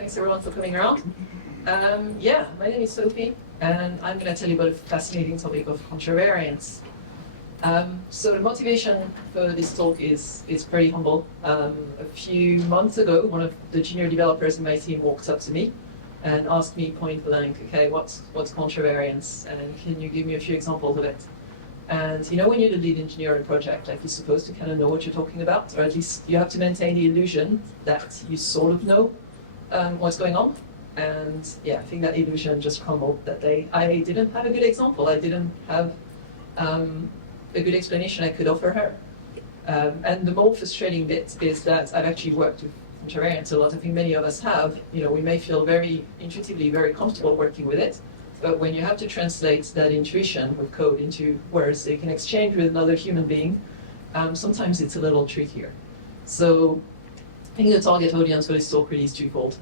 Thanks everyone for coming around. My name is Sophie, and I'm going to tell you about a fascinating topic of contravariance. So the motivation for this talk is pretty humble. A few months ago, one of the junior developers in my team walked up to me and asked me point blank, okay, what's contravariance, and can you give me a few examples of it? And you know, when you're the lead engineer on a project, like, you're supposed to kind of know what you're talking about, or at least you have to maintain the illusion that you sort of know what's going on. And yeah, I think that illusion just crumbled that day. I didn't have a good example. I didn't have a good explanation I could offer her. And the more frustrating bit is that I've actually worked with contravariants a lot. I think many of us have. You know, we may feel very intuitively very comfortable working with it, but when you have to translate that intuition with code into words that you can exchange with another human being, sometimes it's a little trickier. So I think the target audience for this talk really is twofold.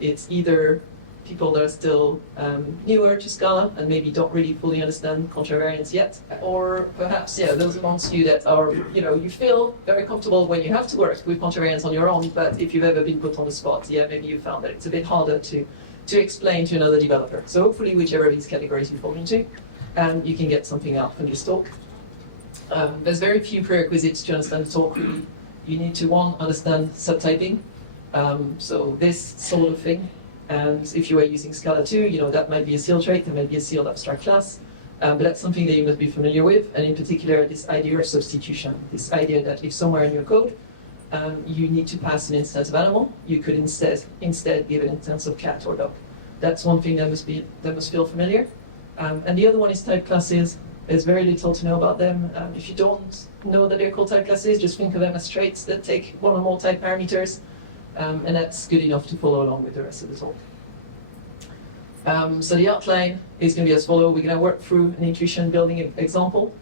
It's either people that are still newer to Scala and maybe don't really fully understand contravariance yet, or perhaps, those amongst you that are, you feel very comfortable when you have to work with contravariance on your own, but if you've ever been put on the spot, maybe you found that it's a bit harder to explain to another developer. So hopefully whichever of these categories you fall into, you can get something out from this talk. There's very few prerequisites to understand the talk, really. You need to, one, understand subtyping, so this sort of thing. And if you are using Scala 2, that might be a sealed trait, that might be a sealed abstract class, but that's something that you must be familiar with, and in particular this idea of substitution, this idea that if somewhere in your code you need to pass an instance of animal, you could instead give an instance of cat or dog. That's one thing that must feel familiar. And the other one is type classes. There's very little to know about them. If you don't know that they're called type classes, just think of them as traits that take one or more type parameters, and that's good enough to follow along with the rest of the talk. So the outline is going to be as follows. We're going to work through an intuition building example,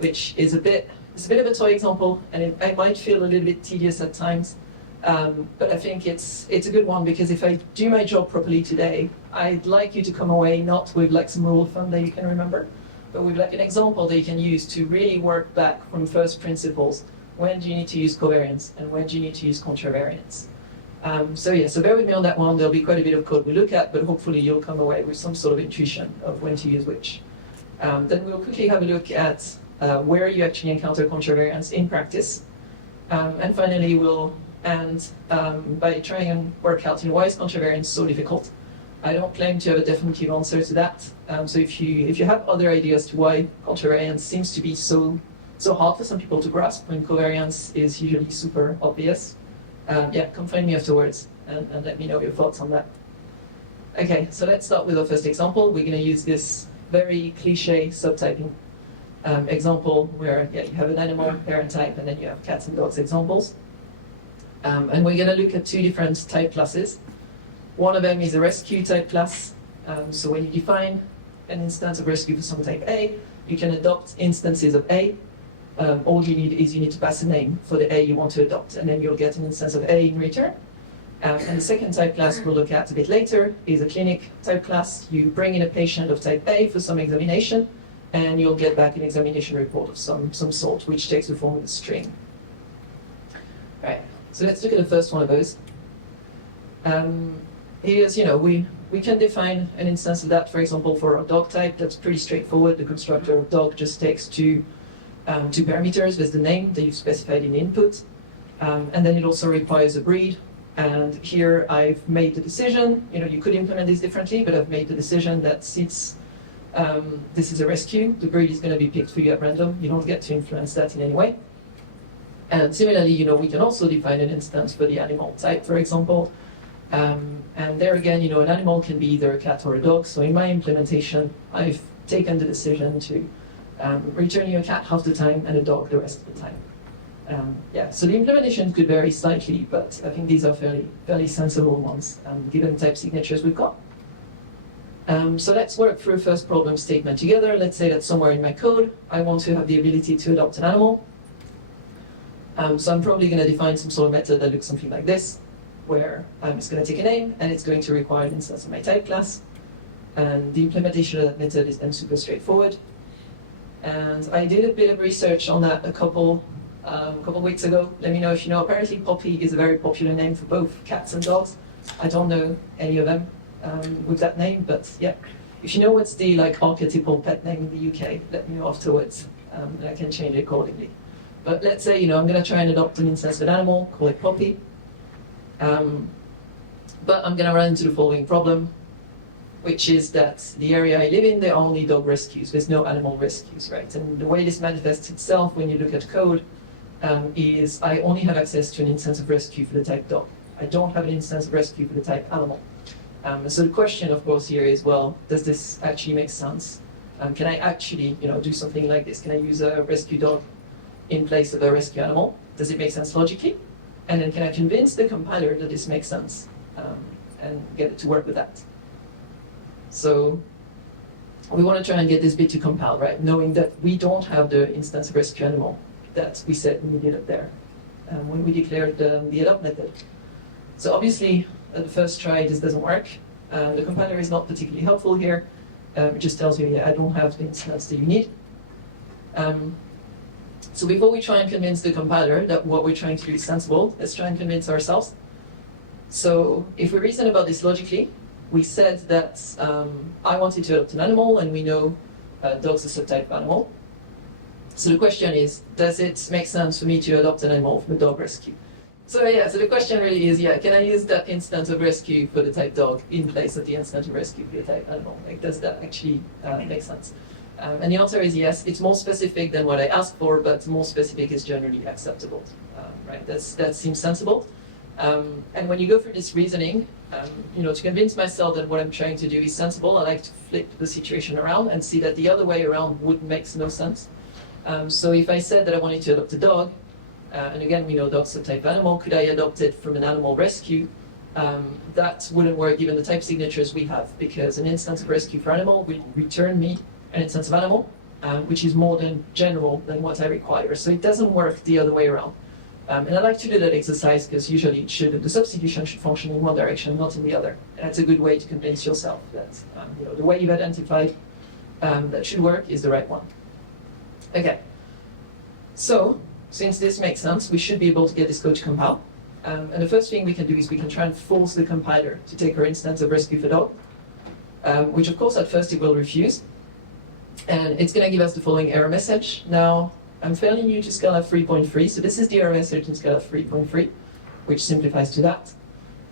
which is a bit of a toy example, and it might feel a little bit tedious at times, but I think it's a good one, because if I do my job properly today, I'd like you to come away not with like some rule of thumb that you can remember, but with like an example that you can use to really work back from first principles. When do you need to use covariance, and when do you need to use contravariance? So bear with me on that one. There'll be quite a bit of code we look at, but hopefully you'll come away with some sort of intuition of when to use which. Then we'll quickly have a look at where you actually encounter contravariance in practice. And finally, we'll end by trying and work out why is contravariance so difficult. I don't claim to have a definitive answer to that. So if you have other ideas to why contravariance seems to be so hard for some people to grasp when covariance is usually super obvious, come find me afterwards and let me know your thoughts on that. Okay, so let's start with our first example. We're going to use this very cliche subtyping example where you have an animal parent type and then you have cats and dogs examples. And we're going to look at two different type classes. One of them is a rescue type class. So when you define an instance of rescue for some type A, you can adopt instances of A. All you need to pass a name for the A you want to adopt, and then you'll get an instance of A in return. And the second type class we'll look at a bit later is a clinic type class. You bring in a patient of type A for some examination, and you'll get back an examination report of some sort, which takes the form of a string. Right, so let's look at the first one of those. Here's, we can define an instance of that, for example, for a dog type. That's pretty straightforward. The constructor of dog just takes two parameters. There's the name that you've specified in the input, and then it also requires a breed. And here I've made the decision, you could implement this differently, but I've made the decision that since this is a rescue, the breed is going to be picked for you at random. You don't get to influence that in any way. And similarly, we can also define an instance for the animal type, for example. And there again, an animal can be either a cat or a dog. So in my implementation, I've taken the decision to return you a cat half the time and a dog the rest of the time. So the implementation could vary slightly, but I think these are fairly sensible ones, given the type signatures we've got. So let's work through a first problem statement together. Let's say that somewhere in my code, I want to have the ability to adopt an animal. So I'm probably going to define some sort of method that looks something like this, where I'm just going to take a name, and it's going to require an instance of my type class. And the implementation of that method is then super straightforward. And I did a bit of research on that a couple weeks ago. Let me know if you know. Apparently Poppy is a very popular name for both cats and dogs. I don't know any of them with that name, but yeah. If you know what's the like archetypal pet name in the UK, let me know afterwards, and I can change it accordingly. But let's say, I'm going to try and adopt an instance of an animal, call it Poppy. But I'm going to run into the following problem, which is that the area I live in, there are only dog rescues. There's no animal rescues, right? And the way this manifests itself when you look at code is I only have access to an instance of rescue for the type dog. I don't have an instance of rescue for the type animal. So the question, of course, here is, well, does this actually make sense? Can I actually, do something like this? Can I use a rescue dog in place of a rescue animal? Does it make sense logically? And then can I convince the compiler that this makes sense and get it to work with that? So we want to try and get this bit to compile, right? Knowing that we don't have the instance of rescue animal that we said we needed up there when we declared the adopt method. So obviously, at the first try, this doesn't work. The compiler is not particularly helpful here. It just tells you, yeah, I don't have the instance that you need. So before we try and convince the compiler that what we're trying to do is sensible, let's try and convince ourselves. So if we reason about this logically, we said that I wanted to adopt an animal, and we know dog's a subtype of animal. So the question is, does it make sense for me to adopt an animal from a dog rescue? So the question really is, can I use that instance of rescue for the type dog in place of the instance of rescue for the type animal? Like, does that actually make sense? And the answer is yes. It's more specific than what I asked for, but more specific is generally acceptable, right? That seems sensible. And when you go through this reasoning, to convince myself that what I'm trying to do is sensible, I like to flip the situation around and see that the other way around would make no sense. So if I said that I wanted to adopt a dog, and again, we know dog's a type animal, could I adopt it from an animal rescue? That wouldn't work given the type signatures we have, because an instance of rescue for animal will return me an instance of animal, which is more than general than what I require. So it doesn't work the other way around. And I like to do that exercise because usually the substitution should function in one direction, not in the other. And that's a good way to convince yourself that the way you've identified that should work is the right one. Okay. So since this makes sense, we should be able to get this code to compile. And the first thing we can do is we can try and force the compiler to take our instance of rescue for dog, which of course at first it will refuse. And it's going to give us the following error message. Now, I'm fairly new to Scala 3.3, so this is the error message in Scala 3.3, which simplifies to that.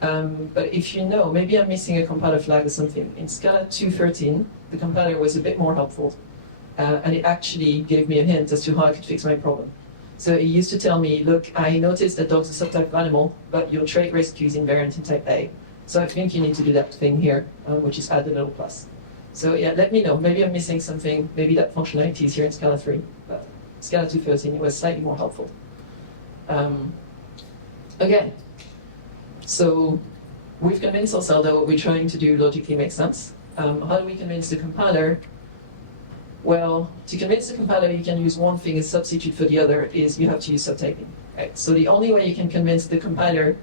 But if you know, maybe I'm missing a compiler flag or something. In Scala 2.13, the compiler was a bit more helpful, and it actually gave me a hint as to how I could fix my problem. So it used to tell me, look, I noticed that dog's a subtype of animal, but your trait rescue is invariant in type A. So I think you need to do that thing here, which is add a little plus. So let me know. Maybe I'm missing something. Maybe that functionality is here in Scala 3. But Scala 2.13 it was slightly more helpful. Again, so we've convinced ourselves that what we're trying to do logically makes sense. How do we convince the compiler? Well, to convince the compiler you can use one thing as substitute for the other is you have to use subtyping. Right? So the only way you can convince the compiler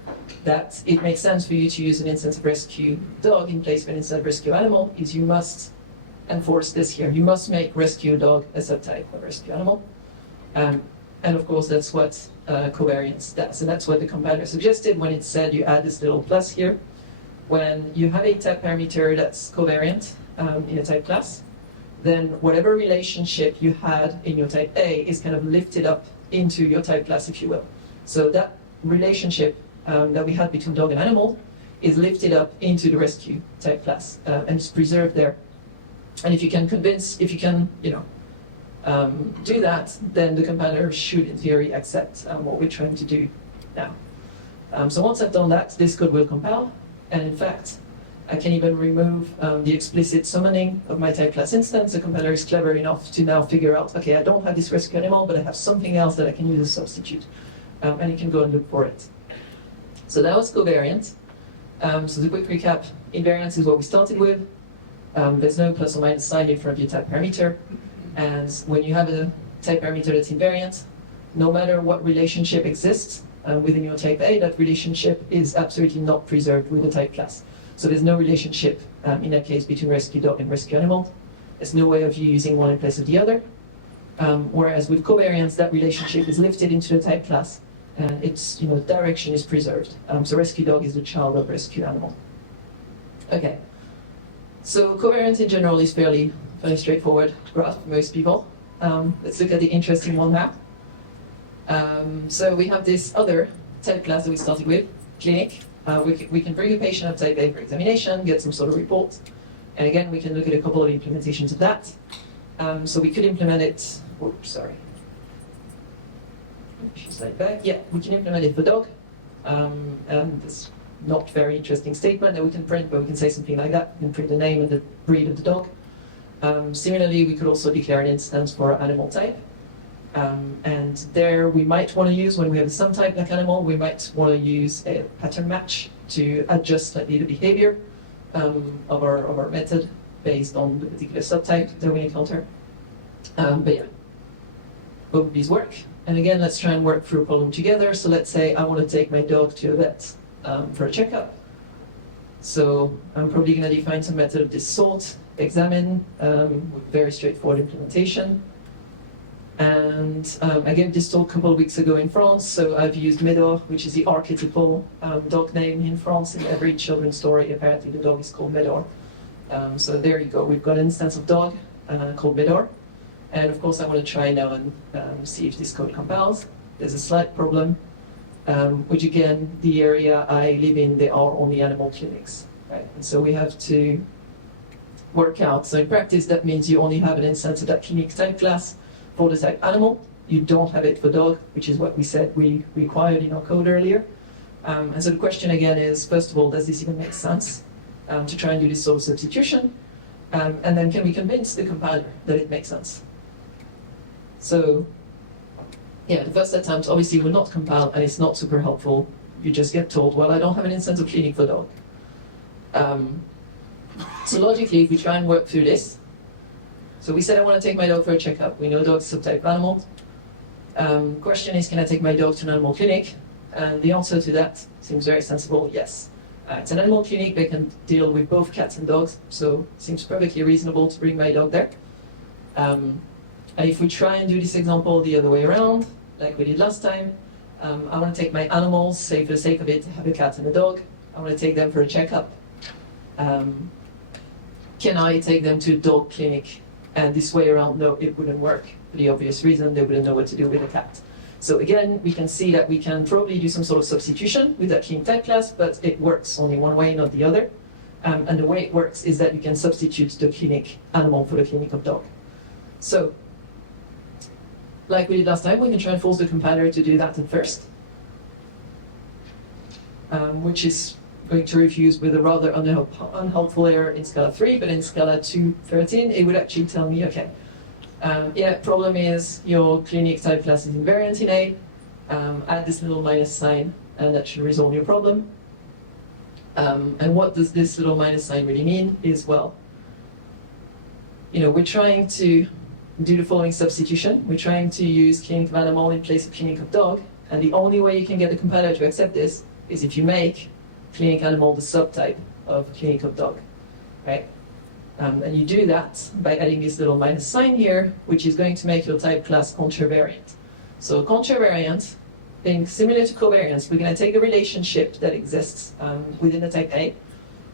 that it makes sense for you to use an instance of rescue dog in place of an instance of rescue animal is you must enforce this here. You must make rescue dog a subtype of rescue animal. And of course, that's what covariance does. And that's what the compiler suggested when it said you add this little plus here. When you have a type parameter that's covariant in a type class, then whatever relationship you had in your type A is kind of lifted up into your type class, if you will. So that relationship that we had between dog and animal is lifted up into the rescue type class and it's preserved there. And if you can do that, then the compiler should, in theory, accept what we're trying to do now. So once I've done that, this code will compile, and in fact, I can even remove the explicit summoning of my type class instance. The compiler is clever enough to now figure out, okay, I don't have this rescue animal, but I have something else that I can use as a substitute. And you can go and look for it. So that was covariant. So the quick recap, invariance is what we started with. There's no plus or minus sign in front of your type parameter. And when you have a type parameter that's invariant, no matter what relationship exists within your type A, that relationship is absolutely not preserved with the type class. So there's no relationship in that case between rescue dog and rescue animal. There's no way of you using one in place of the other. Whereas with covariance, that relationship is lifted into the type class and its direction is preserved. So rescue dog is the child of rescue animal. Okay, so covariance in general is fairly straightforward graph for most people. Let's look at the interesting one now. So we have this other type class that we started with, clinic. We can bring a patient up type A for examination, get some sort of report, and again we can look at a couple of implementations of that. So we could implement it. Oops, sorry. Slide back. Yeah, we can implement it for dog. And this not very interesting statement that we can print, but we can say something like that. We can print the name and the breed of the dog. Similarly, we could also declare an instance for animal type. And there we might want to use, when we have a sum type like animal, we might want to use a pattern match to adjust slightly the behavior of our method based on the particular subtype that we encounter. But yeah, both of these work. And again, let's try and work through a problem together. So let's say I want to take my dog to a vet for a checkup. So I'm probably going to define some method of this sort, examine, with very straightforward implementation. And I gave this talk a couple of weeks ago in France, so I've used Médor, which is the archetypal dog name in France. In every children's story, apparently the dog is called Médor. So there you go, we've got an instance of dog called Médor. And of course I want to try now and see if this code compiles. There's a slight problem, which again, the area I live in, there are only animal clinics, right? And so we have to work out, so in practice that means you only have an instance of that clinic type class for the type animal. You don't have it for dog, which is what we said we required in our code earlier. And so the question again is, first of all, does this even make sense to try and do this sort of substitution? And then can we convince the compiler that it makes sense? So yeah, the first attempt obviously will not compile and it's not super helpful. You just get told, well, I don't have an instance of clinic for dog. So logically, if we try and work through this, so we said I want to take my dog for a checkup. We know dogs are subtype animal. Question is, can I take my dog to an animal clinic? And the answer to that seems very sensible, yes. It's an animal clinic, they can deal with both cats and dogs, so it seems perfectly reasonable to bring my dog there. And if we try and do this example the other way around, like we did last time, I want to take my animals, say for the sake of it, have a cat and a dog. I want to take them for a checkup. Can I take them to a dog clinic? And this way around, no, it wouldn't work. For the obvious reason, they wouldn't know what to do with a cat. So again, we can see that we can probably do some sort of substitution with that clinic type class, but it works only one way, not the other. And the way it works is that you can substitute the clinic animal for the clinic of dog. So, like we did last time, we can try and force the compiler to do that at first, which is going to refuse with a rather unhelpful error in Scala 3, but in Scala 2.13, it would actually tell me, okay, yeah, problem is your clinic type class is invariant in A, add this little minus sign, and that should resolve your problem. And what does this little minus sign really mean is, well, we're trying to do the following substitution. We're trying to use clinic of animal in place of clinic of dog, and the only way you can get the compiler to accept this is if you make clinic animal the subtype of clinic of dog, right? And you do that by adding this little minus sign here, which is going to make your type class contravariant. So contravariant, being similar to covariance, we're going to take a relationship that exists within the type A,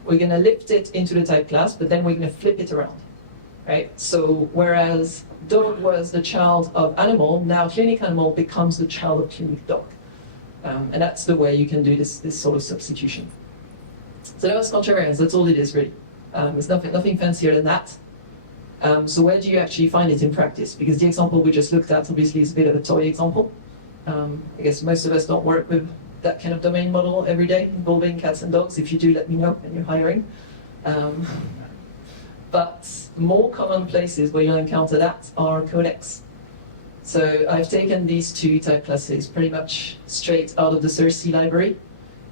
we're going to lift it into the type class, but then we're going to flip it around, right? So whereas dog was the child of animal, now clinic animal becomes the child of clinic dog. And that's the way you can do this sort of substitution. So that was contravariance, that's all it is really. There's nothing fancier than that. So where do you actually find it in practice? Because the example we just looked at obviously is a bit of a toy example. I guess most of us don't work with that kind of domain model every day involving cats and dogs. If you do, let me know when you're hiring. But more common places where you'll encounter that are codecs. So I've taken these two type classes pretty much straight out of the Cersei library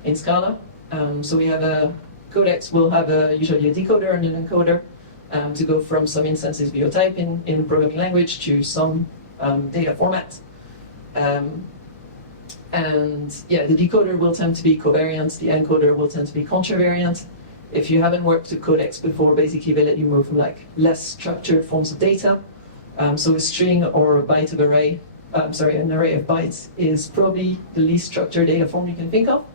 in Scala. So we have a codex will have usually a decoder and an encoder to go from some instances of your type in programming language to some data format. And yeah, the decoder will tend to be covariant, the encoder will tend to be contravariant. If you haven't worked with codecs before, basically they let you move from like less structured forms of data. So a string or a byte of array an array of bytes is probably the least structured data form you can think of.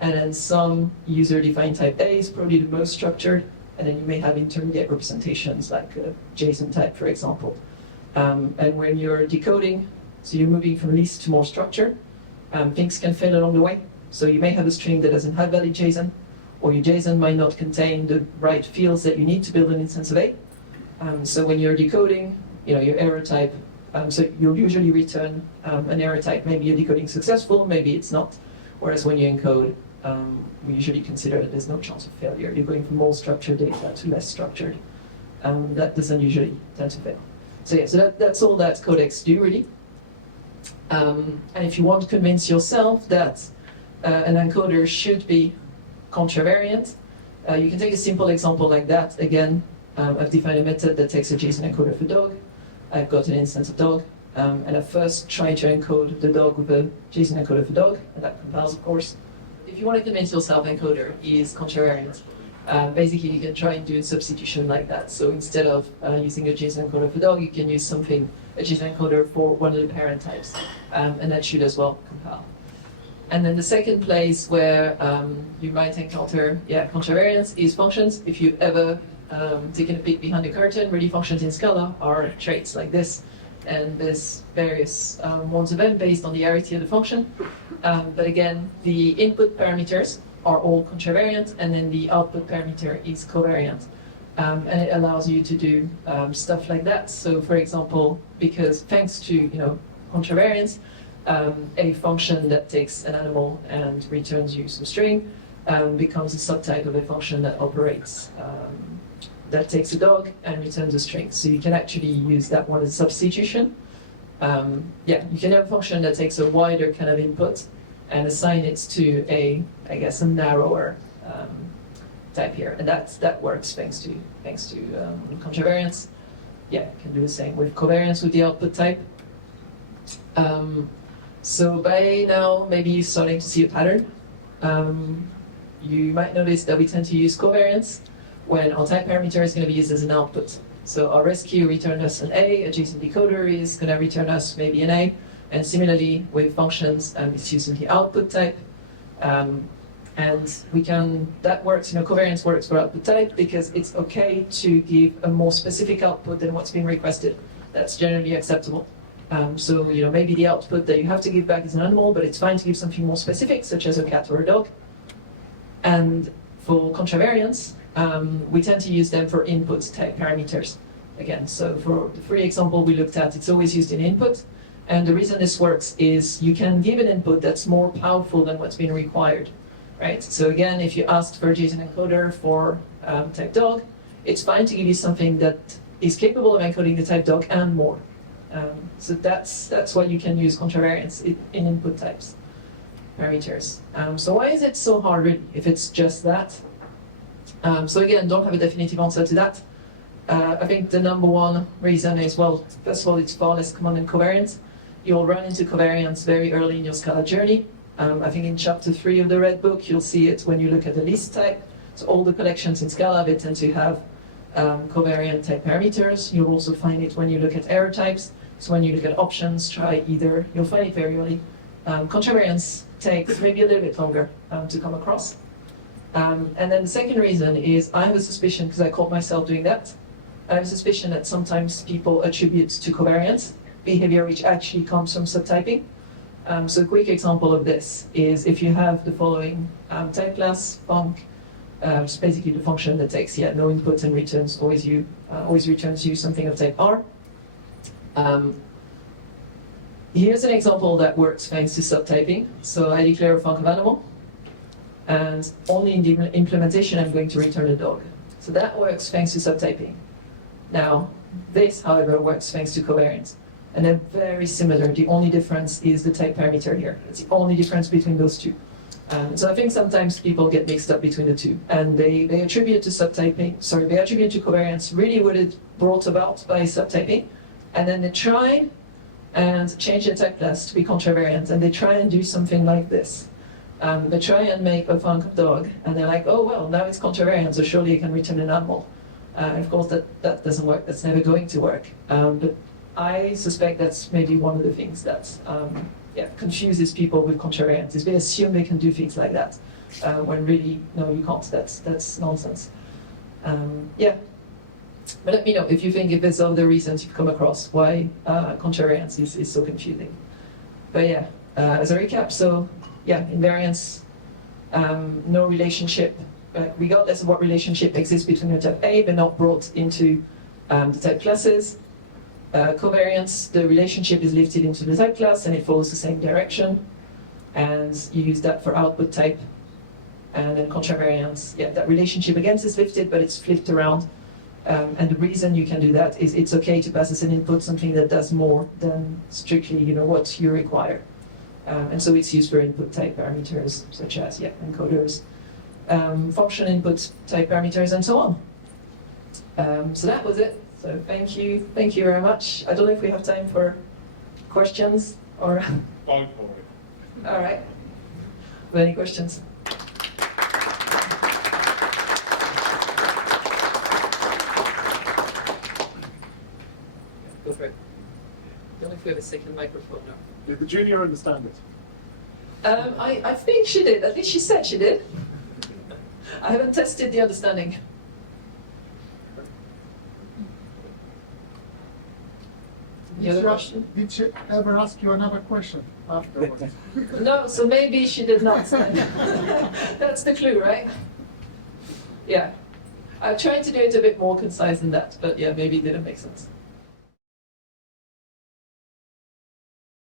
And then some user-defined type A is probably the most structured. And then you may have intermediate representations like JSON type, for example. And when you're decoding, so you're moving from least to more structured, things can fail along the way. So you may have a string that doesn't have valid JSON, or your JSON might not contain the right fields that you need to build an instance of A. So when you're decoding, your error type, so you'll usually return an error type. Maybe you're decoding successful, maybe it's not. Whereas when you encode, we usually consider that there's no chance of failure. You're going from more structured data to less structured. That doesn't usually tend to fail. So yeah, so that's all that codecs do, really. And if you want to convince yourself that an encoder should be contravariant, you can take a simple example like that. Again, I've defined a method that takes a JSON encoder for dog. I've got an instance of dog, and I first try to encode the dog with a JSON encoder for dog, and that compiles, of course. If you want to convince yourself encoder is contravariant, basically you can try and do a substitution like that. So instead of using a JSON encoder for dog, you can use a JSON encoder for one of the parent types, and that should as well compile. And then the second place where you might encounter contravariance is functions. If you've ever taken a peek behind the curtain, really functions in Scala are traits like this. And there's various ones of them based on the arity of the function. But again, the input parameters are all contravariant, and then the output parameter is covariant. And it allows you to do stuff like that. So for example, because thanks to contravariance, a function that takes an animal and returns you some string becomes a subtype of a function that operates that takes a dog and returns a string. So you can actually use that one as a substitution. You can have a function that takes a wider kind of input and assign it to a narrower type here, and that works thanks to contravariance. Yeah, you can do the same with covariance with the output type. So by now, maybe you're starting to see a pattern. You might notice that we tend to use covariance when our type parameter is going to be used as an output. So our rescue returned us an A, a JSON decoder is going to return us maybe an A, and similarly with functions, it's using the output type. And that works, covariance works for output type because it's okay to give a more specific output than what's being requested. That's generally acceptable. So maybe the output that you have to give back is an animal, but it's fine to give something more specific, such as a cat or a dog. And for contravariance, we tend to use them for input type parameters. Again, so for the free example we looked at, it's always used in input. And the reason this works is you can give an input that's more powerful than what's been required, right? So again, if you asked for a JSON encoder for type dog, it's fine to give you something that is capable of encoding the type dog and more. So that's why you can use contravariance in input types parameters. So why is it so hard really, if it's just that? So again, don't have a definitive answer to that. I think the number one reason is, well, first of all, it's far less common than covariance. You'll run into covariance very early in your Scala journey. I think in chapter 3 of the Red Book, you'll see it when you look at the list type. So all the collections in Scala, they tend to have covariant type parameters. You'll also find it when you look at error types. So when you look at options, try either. You'll find it very early. Contravariance takes maybe a little bit longer to come across. And then the second reason is I have a suspicion, because I caught myself doing that, I have a suspicion that sometimes people attribute to covariance behavior which actually comes from subtyping. So a quick example of this is if you have the following type class, func, which is basically the function that takes no input and returns always returns you something of type R. Here's an example that works thanks to subtyping. So I declare a func of animal, and only in the implementation I'm going to return a dog. So that works thanks to subtyping. Now, this, however, works thanks to covariance. And they're very similar. The only difference is the type parameter here. It's the only difference between those two. So I think sometimes people get mixed up between the two, and they attribute to covariance really what it brought about by subtyping, and then they try and change the type class to be contravariant, and they try and do something like this. They try and make a func of dog, and they're like, oh well, now it's contravariant, so surely you can return an animal. Of course, that doesn't work. That's never going to work. But I suspect that's maybe one of the things that confuses people with contravariants, is they assume they can do things like that, when really, no, you can't. That's nonsense. But let me know if you think if there's other reasons you've come across why contravariance is so confusing. But yeah, as a recap, so yeah, invariance, no relationship, regardless of what relationship exists between your type A, they're not brought into the type classes. Covariance, the relationship is lifted into the type class and it follows the same direction, and you use that for output type. And then contravariance, yeah, that relationship again is lifted, but it's flipped around. And the reason you can do that is it's okay to pass as an input something that does more than strictly, what you require. And so it's used for input type parameters such as encoders, function input type parameters, and so on. So that was it. So thank you very much. I don't know if we have time for questions or. Time for it. All right. Any questions? Go for it. I don't know if we have a second microphone now. Did the junior understand it? I think she did. At least she said she did. I haven't tested the understanding. You have a question? Did she ever ask you another question afterwards? No, so maybe she did not. That's the clue, right? Yeah. I tried to do it a bit more concise than that, but yeah, maybe it didn't make sense.